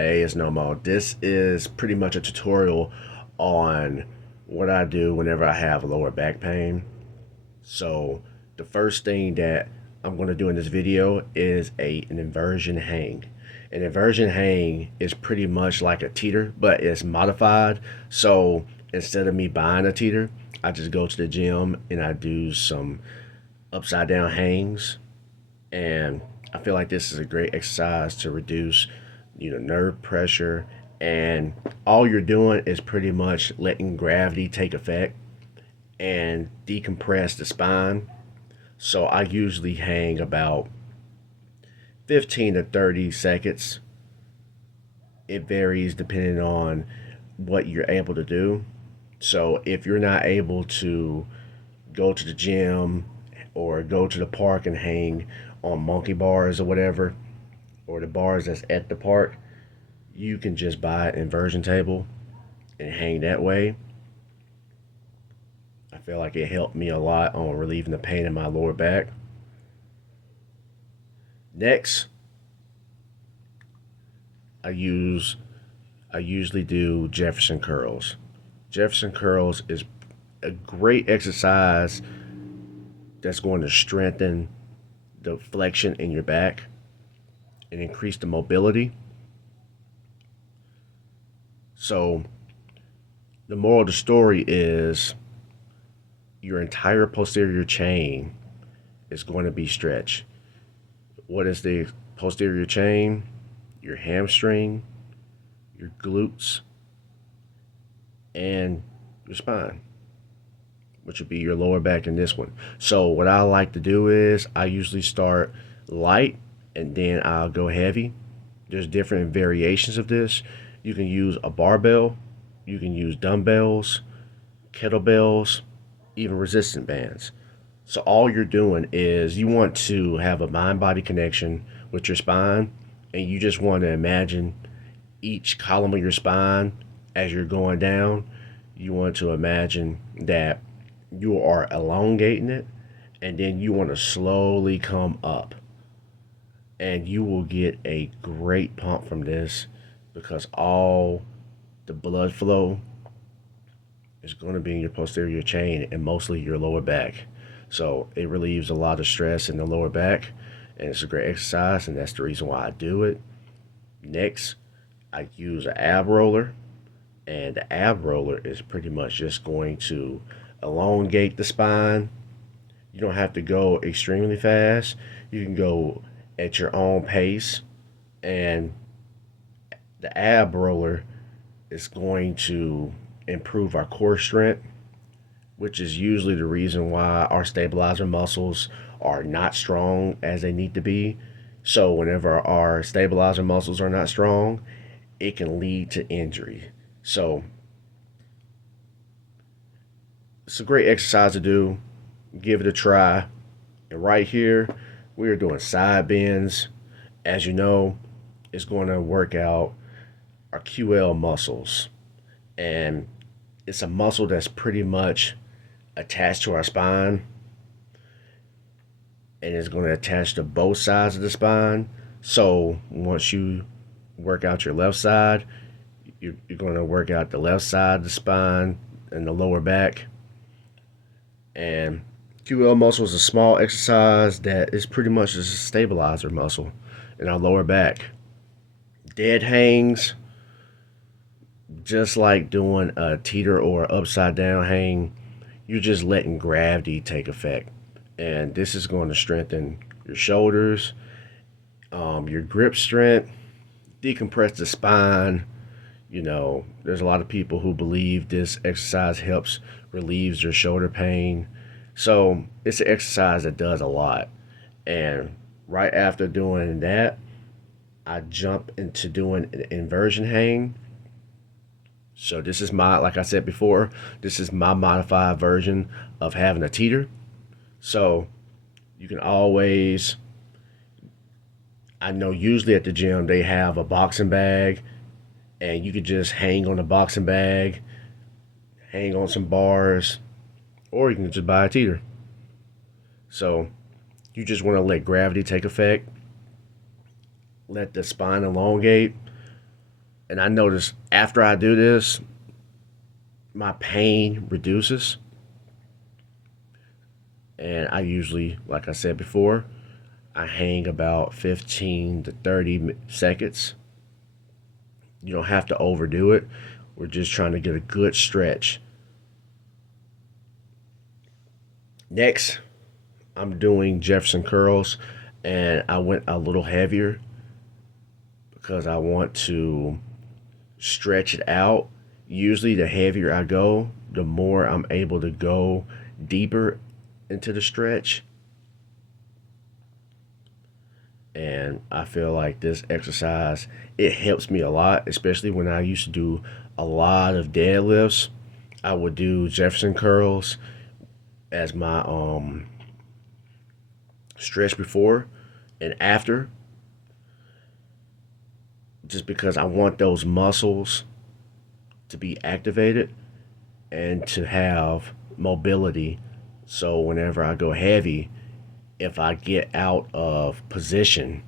Hey, it's Nomo. This is pretty much a tutorial on what I do whenever I have lower back pain. So the first thing that I'm going to do in this video is an inversion hang. An inversion hang is pretty much like a teeter, but it's modified. So instead of me buying a teeter, I just go to the gym and I do some upside down hangs, and I feel like this is a great exercise to reduce, nerve pressure. And all you're doing is pretty much letting gravity take effect and decompress the spine. So I usually hang about 15 to 30 seconds. It varies depending on what you're able to do. So if you're not able to go to the gym or go to the park and hang on monkey bars or whatever, or the bars that's at the park, you can just buy an inversion table and hang that way. I feel like it helped me a lot on relieving the pain in my lower back. Next, I use I usually do Jefferson curls. Jefferson curls is a great exercise that's going to strengthen the flexion in your back and increase the mobility. So the moral of the story is your entire posterior chain is going to be stretched. What is the posterior chain? Your hamstring, your glutes, and your spine, which would be your lower back in this one. So what I like to do is I usually start light and then I'll go heavy. There's different variations of this. You can use a barbell, you can use dumbbells, kettlebells, even resistant bands. So all you're doing is you want to have a mind-body connection with your spine, and you just want to imagine each column of your spine as you're going down. You want to imagine that you are elongating it, and then you want to slowly come up, and you will get a great pump from this because all the blood flow is going to be in your posterior chain and mostly your lower back. So it relieves a lot of stress in the lower back, and it's a great exercise, and that's the reason why I do it. Next, I use an ab roller, and the ab roller is pretty much just going to elongate the spine. You don't have to go extremely fast. You can go at your own pace, and the ab roller is going to improve our core strength, which is usually the reason why our stabilizer muscles are not strong as they need to be. So, whenever our stabilizer muscles are not strong, it can lead to injury. So, it's a great exercise to do. Give it a try. And right here, we are doing side bends. As you know, it's going to work out our QL muscles. And it's a muscle that's pretty much attached to our spine, and it's going to attach to both sides of the spine. So once you work out your left side, you're going to work out the left side of the spine and the lower back. And QL muscle is a small exercise that is pretty much just a stabilizer muscle in our lower back. Dead hangs, just like doing a teeter or upside down hang, you're just letting gravity take effect. And this is going to strengthen your shoulders, your grip strength, decompress the spine. There's a lot of people who believe this exercise helps relieves their shoulder pain. So it's an exercise that does a lot. And right after doing that, I jump into doing an inversion hang. So this is my, like I said before, this is my modified version of having a teeter. So you can always, I know usually at the gym they have a boxing bag, and you could just hang on the boxing bag, hang on some bars, or you can just buy a teeter. So you just want to let gravity take effect, let the spine elongate, And I notice after I do this, my pain reduces. And I usually, like I said before, I hang about 15 to 30 seconds. You don't have to overdo it. We're just trying to get a good stretch. Next, I'm doing Jefferson curls, and I went a little heavier because I want to stretch it out. Usually, the heavier I go, the more I'm able to go deeper into the stretch. And I feel like this exercise, it helps me a lot, especially when I used to do a lot of deadlifts. I would do Jefferson curls as my stretch before and after, just because I want those muscles to be activated and to have mobility. So whenever I go heavy, if I get out of position,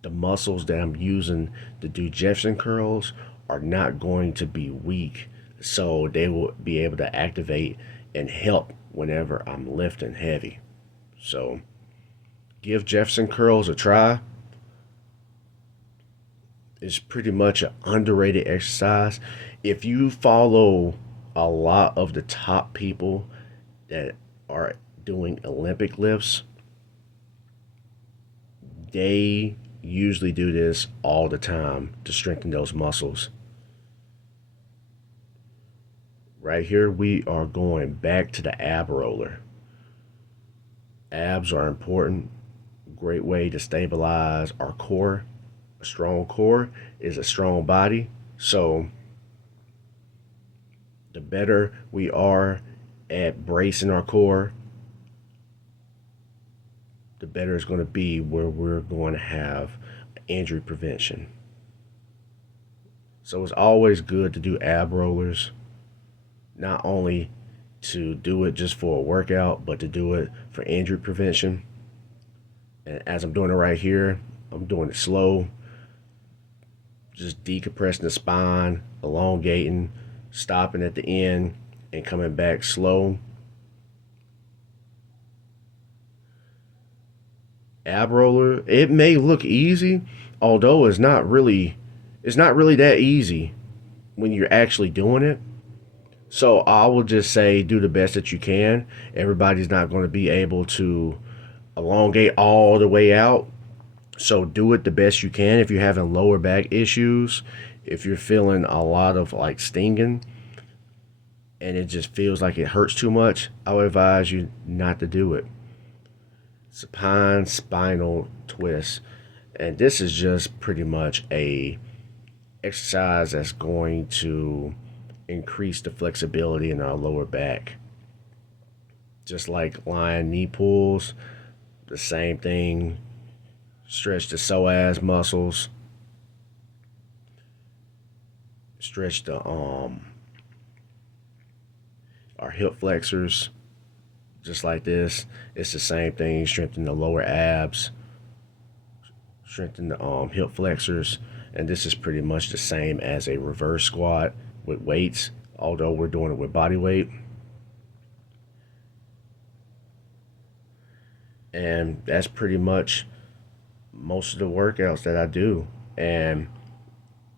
the muscles that I'm using to do Jefferson curls are not going to be weak. So they will be able to activate and help whenever I'm lifting heavy. So give Jefferson curls a try. It's pretty much an underrated exercise. If you follow a lot of the top people that are doing Olympic lifts, they usually do this all the time to strengthen those muscles. Right here, we are going back to the ab roller. Abs are important. Great way to stabilize our core. A strong core is a strong body. So, the better we are at bracing our core, the better it's going to be where we're going to have injury prevention. So, it's always good to do ab rollers, not only to do it just for a workout, but to do it for injury prevention. And as I'm doing it right here, I'm doing it slow, just decompressing the spine, elongating, stopping at the end, and coming back slow. Ab roller, it may look easy, although it's not really that easy when you're actually doing it. So I will just say do the best that you can. Everybody's not going to be able to elongate all the way out. So do it the best you can. If you're having lower back issues, if you're feeling a lot of like stinging and it just feels like it hurts too much, I would advise you not to do it. Supine spinal twist. And this is just pretty much a exercise that's going to increase the flexibility in our lower back. Just like lying knee pulls, the same thing. Stretch the psoas muscles, stretch the our hip flexors, just like this. It's the same thing. Strengthen the lower abs, strengthen the hip flexors, and this is pretty much the same as a reverse squat with weights, although we're doing it with body weight. And that's pretty much most of the workouts that I do. And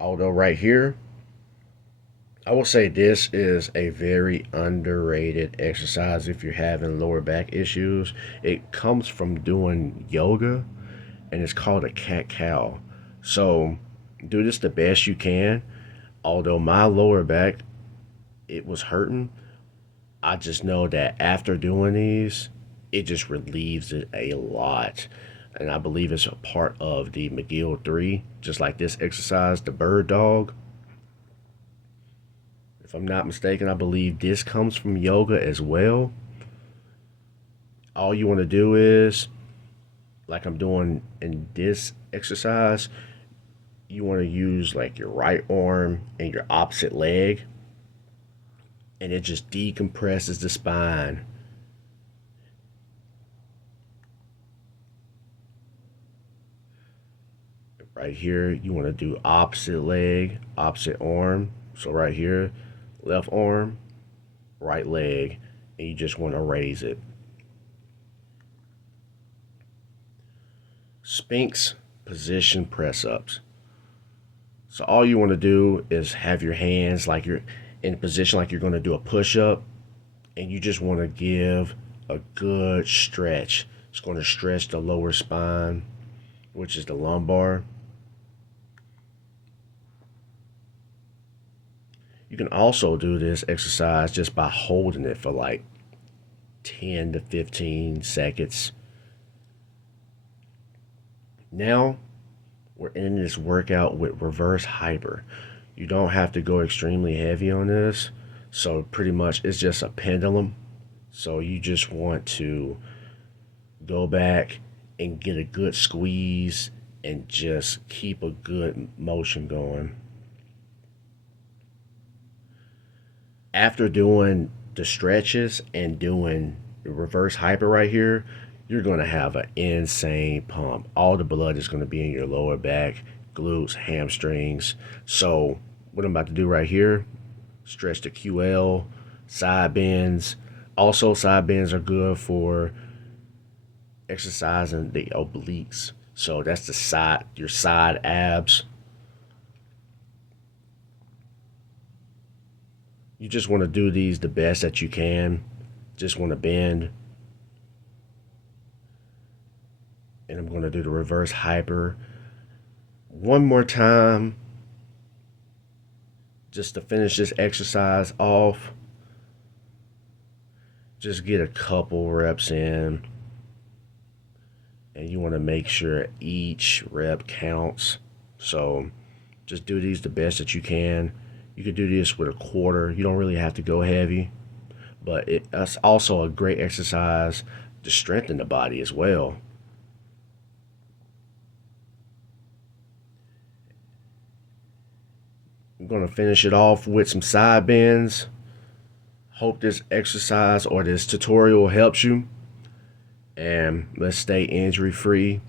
although right here, I will say this is a very underrated exercise if you're having lower back issues. It comes from doing yoga and it's called a cat cow. So do this the best you can. Although my lower back, it was hurting, I just know that after doing these, it just relieves it a lot. And I believe it's a part of the McGill 3, just like this exercise, the bird dog. If I'm not mistaken, I believe this comes from yoga as well. All you want to do is, like I'm doing in this exercise, you want to use like your right arm and your opposite leg, and it just decompresses the spine. Right here, you want to do opposite leg, opposite arm. So right here, left arm, right leg, and you just want to raise it. Sphinx position press ups. So all you want to do is have your hands like you're in position like you're going to do a push up, and you just want to give a good stretch. It's going to stretch the lower spine, which is the lumbar. You can also do this exercise just by holding it for like 10 to 15 seconds. Now we're in this workout with reverse hyper. You don't have to go extremely heavy on this. So pretty much it's just a pendulum. So you just want to go back and get a good squeeze and just keep a good motion going. After doing the stretches and doing the reverse hyper right here, you're going to have an insane pump. All the blood is going to be in your lower back, glutes, hamstrings. So, what I'm about to do right here, stretch the QL, side bends. Also, side bends are good for exercising the obliques. So, that's the side, your side abs. You just want to do these the best that you can. Just want to bend. And I'm going to do the reverse hyper one more time just to finish this exercise off. Just get a couple reps in. And you want to make sure each rep counts. So just do these the best that you can. You could do this with a quarter. You don't really have to go heavy. But it's also a great exercise to strengthen the body as well. I'm going to finish it off with some side bends. Hope this exercise or this tutorial helps you. And let's stay injury free.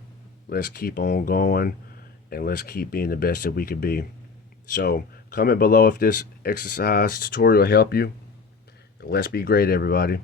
Let's keep on going. And let's keep being the best that we could be. So comment below if this exercise tutorial helped you. Let's be great, everybody.